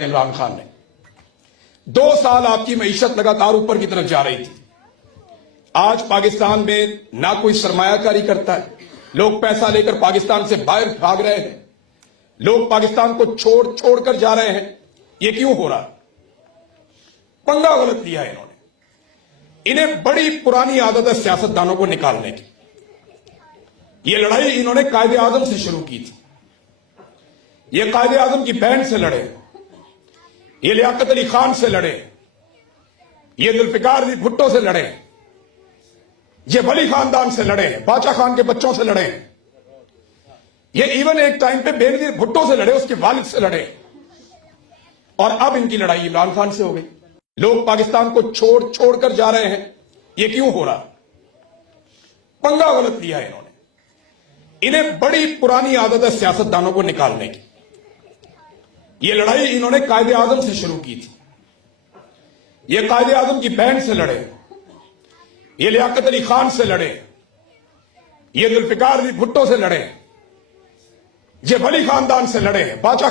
इमरान खान ने 2 साल आपकी मईशत लगातार ऊपर की तरफ जा रही थी। आज पाकिस्तान में ना कोई सरमायाकारी करता है, लोग पैसा लेकर पाकिस्तान से बाहर भाग रहे हैं, लोग पाकिस्तान को छोड़ कर जा रहे हैं। ये क्यों हो रहा? पंगा गलत लिया है इन्होंने। इन्हें बड़ी पुरानी आदत है सियासतदानों को निकालने की। ये लड़ाई इन्होंने कायदे आजम से शुरू की थी। ये कायदे आजम की बहन से लड़े, ये लियाकत अली खान से लड़े, ये जुल्फिकार अली भुट्टो से लड़े, ये वली खानदान से लड़े, बादशाह खान के बच्चों से लड़े, ये इवन एक टाइम पे बेनजीर भुट्टो से लड़े, उसके वालिद से लड़े, और अब इनकी लड़ाई इमरान खान से हो गई। लोग पाकिस्तान को छोड़ कर जा रहे हैं। ये क्यों हो रहा? पंगा गलत लिया है इन्होंने। इन्हें बड़ी पुरानी आदत है सियासतदानों को निकालने की। ये लड़ाई इन्होंने कायदे आजम से शुरू की थी। ये कायदे आजम की बहन से लड़े, ये लियाकत अली खान से लड़े, ये जुल्फिकार अली भुट्टो से लड़े, ये वली खानदान से लड़े, बादशाह